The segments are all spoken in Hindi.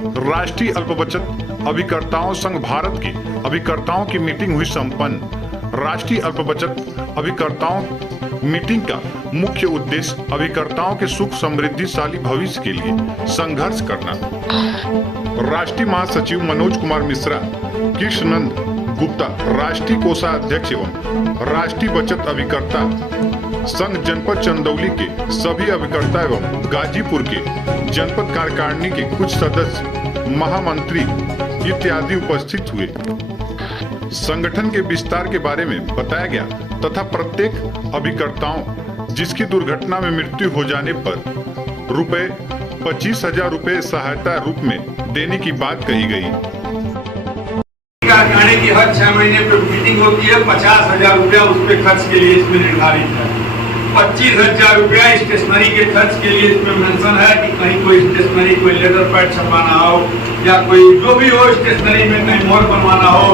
राष्ट्रीय अल्प बचत अभिकर्ताओं संघ भारत की अभिकर्ताओं की मीटिंग हुई संपन्न। राष्ट्रीय अल्प बचत अभिकर्ताओं मीटिंग का मुख्य उद्देश्य अभिकर्ताओं के सुख समृद्धिशाली भविष्य के लिए संघर्ष करना। राष्ट्रीय महासचिव मनोज कुमार मिश्रा, कृष्णनंद गुप्ता, राष्ट्रीय कोषाध्यक्ष एवं राष्ट्रीय बचत अभिकर्ता संघ जनपद चंदौली के सभी अभिकर्ता एवं गाजीपुर के जनपद कार्यकारिणी के कुछ सदस्य, महामंत्री इत्यादि उपस्थित हुए। संगठन के विस्तार के बारे में बताया गया तथा प्रत्येक अभिकर्ताओं जिसकी दुर्घटना में मृत्यु हो जाने पर रुपए 25,000 सहायता रूप में देने की बात कही गई। कारखाने की हर 6 महीने पे मीटिंग होती है। 50,000 रुपया उस पे खर्च के लिए इसमें निर्धारित है। 25,000 रुपया स्टेशनरी के खर्च के लिए इसमें मेंशन है कि कहीं कोई स्टेशनरी, कोई लेटर पैड छपवाना हो या कोई जो भी हो स्टेशनरी में कहीं मोहर बनवाना हो।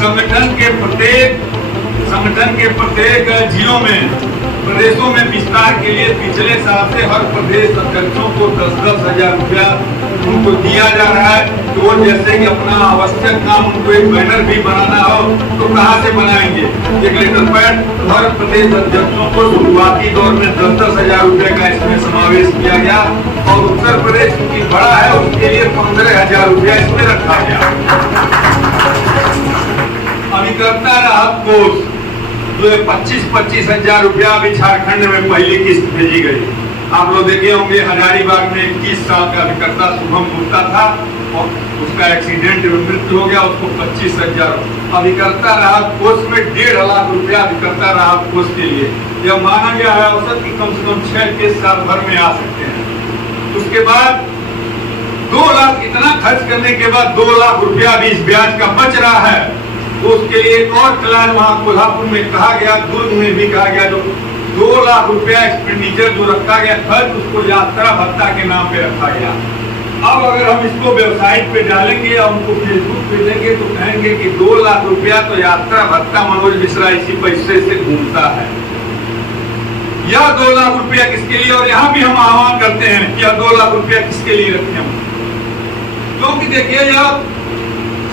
संगठन के प्रत्येक जिलों में, प्रदेशों में विस्तार के लिए पिछले साल से हर प्रदेश अध्यक्षों को 10,000 रुपया उनको दिया जा रहा है। तो वो जैसे कि अपना आवश्यक काम, उनको एक बैनर भी बनाना हो तो कहाँ से बनाएंगे। एक लेटर पैड हर प्रदेश अध्यक्षों को शुरुआती दौर में 10,000 रुपये का इसमें समावेश किया गया और उत्तर प्रदेश की बड़ा है उसके लिए 15,000 रुपया इसमें रखा गया। अभिकर्ता राहत कोष जो 25,000 रुपया अभी झारखंड में पहली किस्त भेजी गई। आप लोग देखे होंगे हजारीबाग में 21 साल का अभिकर्ता शुभम गुप्ता था और उसका एक्सीडेंट में मृत्यु हो गया, उसको 25,000 अभिकर्ता राहत कोष में 1.5 लाख रुपया अभिकर्ता राहत कोष के लिए यह माना गया है औसत की कम से कम 6 केस साल भर में आ सकते हैं। उसके बाद 2 लाख, इतना खर्च करने के बाद 2 लाख रुपया भी इस ब्याज का बच रहा है। तो उसके लिए एक और क्लास वहाँ कोल्हापुर में कहा गया, दुर्ग में भी कहा गया, जो 2 लाख रुपया एक्सपेंडिचर जो रखा गया खर्च उसको यात्रा भत्ता के नाम पे रखा गया। अब अगर हम इसको वेबसाइट पे डालेंगे या उनको फेसबुक पे देंगे तो कहेंगे कि 2 लाख रुपया तो यात्रा भत्ता मनोज मिश्रा इसी पैसे से घूमता है। यह 2 लाख रुपया किसके लिए, और यहाँ भी हम आह्वान करते हैं कि यह 2 लाख रुपया किसके लिए रखें हम, क्योंकि देखिए यह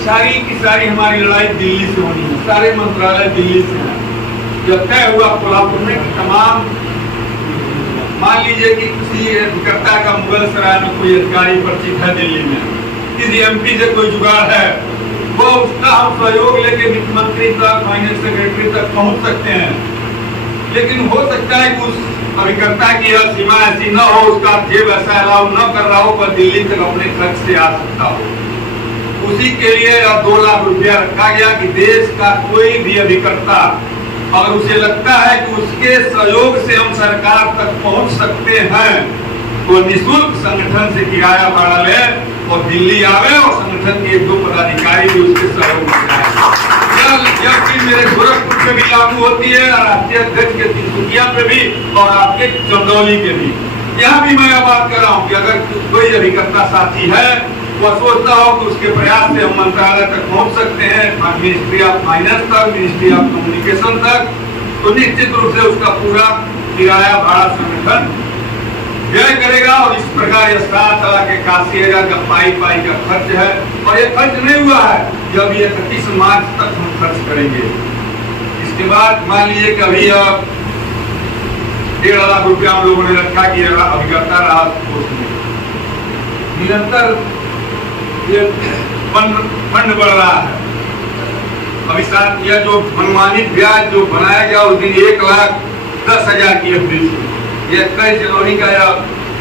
सारी की सारी हमारी लड़ाई दिल्ली से होनी है, सारे मंत्रालय दिल्ली से हैं। जब तय हुआ कोल्हापुर में कि तमाम, मान लीजिए कि किसी अभिकर्ता का मुगल सराय में कोई अधिकारी परिचित है दिल्ली में, किसी एमपी से कोई जुगाड़ है, वो उसका हम सहयोग लेके वित्त मंत्री तक, फाइनेंस सेक्रेटरी तक पहुंच सकते हैं। लेकिन हो सकता है कि उस अभिकर्ता की यह सीमा ऐसी न हो, उसका जेब ऐसा अलाउ न कर रहा हो पर दिल्ली तक अपने खर्च से आ सकता हो। उसी के लिए 2 लाख रुपया रखा गया कि देश का कोई भी अभिकर्ता अगर उसे लगता है कि उसके सहयोग से हम सरकार तक पहुंच सकते हैं तो निःशुल्क संगठन से किराया भाड़ा ले और दिल्ली आवे और संगठन के 1-2 पदाधिकारी भी उसके सहयोग से। यह चीज मेरे गोरखपुर पे भी लागू होती है, राष्ट्रीय अध्यक्ष के तिनसुकिया पे भी और आपके चंदौली के भी। यहाँ भी मैं बात कर रहा हूँ कि अगर कोई अभिकर्ता साथी है वह सोचता हो कि उसके प्रयास से हम मंत्रालय तक पहुंच सकते हैं, मिनिस्ट्री ऑफ फाइनेंस तक, मिनिस्ट्री ऑफ कम्युनिकेशन तक, तो निश्चित रूप से उसका पूरा किराया भाड़ा संगठन व्यय करेगा। और इस प्रकार यह 7 लाख 81,000 का पाई का खर्च है और ये खर्च नहीं हुआ है, जब ये 31 मार्च तक हम खर्च करेंगे। इसके बाद मान लीजिए कि अभी 1.5 लाख रुपया हम लोगों ने रखा कि अभिकर्ता राहत कोष में निरंतर ये फंड बढ़ रहा है। अभी साथ यह जो अनुमानित ब्याज जो बनाया गया उस दिन 1,10,000 की एफडी थी, ये 21 जनवरी का यह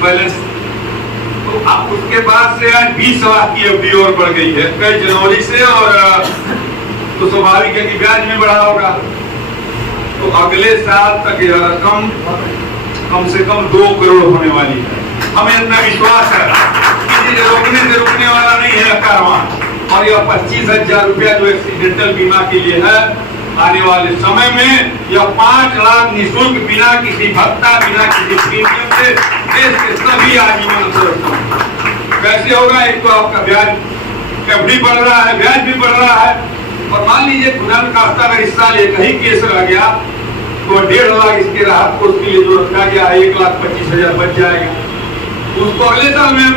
बैलेंस, तो अब उसके बाद से आज 20 लाख की एफडी और बढ़ गई है 21 जनवरी से, और तो स्वाभाविक है कि ब्याज भी बढ़ा होगा। तो अगले साल तक यह रकम कम से कम 2 करोड़ होने वाली है। हमें इतना विश्वास है, किसी से रुकने वाला नहीं है कारवां। और यह 25,000 रुपया जो एक्सीडेंटल बीमा के लिए है, आने वाले समय में यह 5 लाख निःशुल्क बिना किसी भत्ता, बिना किसी प्रीमियम से देश के सभी आजीवन सुरक्षा। कैसे होगा, एक तो आपका ब्याज एफडी बढ़ रहा है, ब्याज भी बढ़ रहा है, और मान लीजिए खुदान खास्ता अगर इस साल एक ही केस रह गया तो 1.5 लाख इसके राहत कोष के लिए जो रखा गया है 1,25,000 बच जाएगा। उसको अगले साल में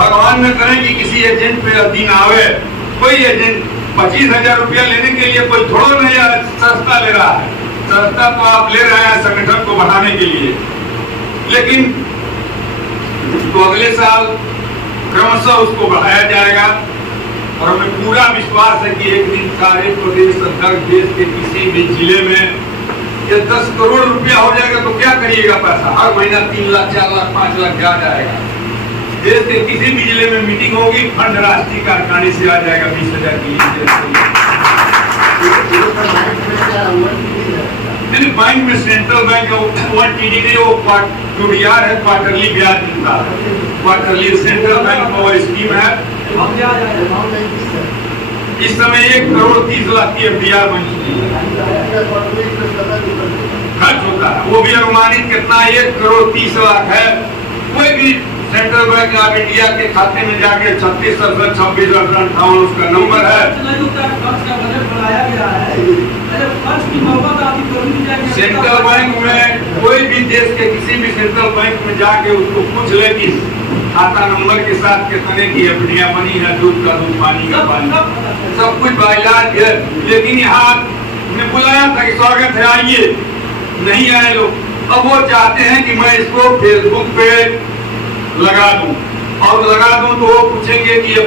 भगवान न करे कि किसी एजेंट पे दिन आवे। कोई एजेंट 25,000 रुपया लेने के लिए कोई थोड़ा नहीं सस्ता ले रहा है। सस्ता तो आप ले रहे हैं संगठन को बढ़ाने के लिए, लेकिन तो अगले साल क्रमशः उसको बढ़ाया जाएगा। और हमें पूरा विश्वास है कि एक दिन सारे प्रदेश देश के किसी भी जिले में ये 10 करोड़ रुपया हो जाएगा तो क्या करिएगा पैसा? हर महीना 3 लाख 4 लाख 5 लाख जा जाएगा। देश के किसी भी जिले में मीटिंग होगी, फंड राष्ट्रीय कारखाने से आ जाएगा 20,000 की। बैंक में सेंट्रल बैंक ONTD नहीं, वो QDR है, क्वार्टरली ब्याज मिलता है। क्वार्टरली सेंट्रल बैंक में वो स्कीम है। इस समय 1 करोड़ 30 लाख की FDR बन चुकी है, खर्च होता है। वो भी अनुमानित कितना 1 करोड़ 30 लाख है। कोई भी सेंट्रल बैंक ऑफ इंडिया के खाते में जाके 36 68 26 58 उसका नंबर है। सेंट्रल बैंक में कोई भी देश के किसी भी सेंट्रल बैंक में जाके उसको पूछ ले कि खाता नंबर के साथ कितने की FDR बनी है, दूध का दूध, पानी का पानी, सब कुछ बाइलाज है। लेकिन यहाँ ने बुलाया था कि स्वागत है, आइए, नहीं आए लोग। अब वो चाहते हैं कि मैं इसको फेसबुक पे लगा दूं, और लगा दूं तो वो पूछेंगे कि ये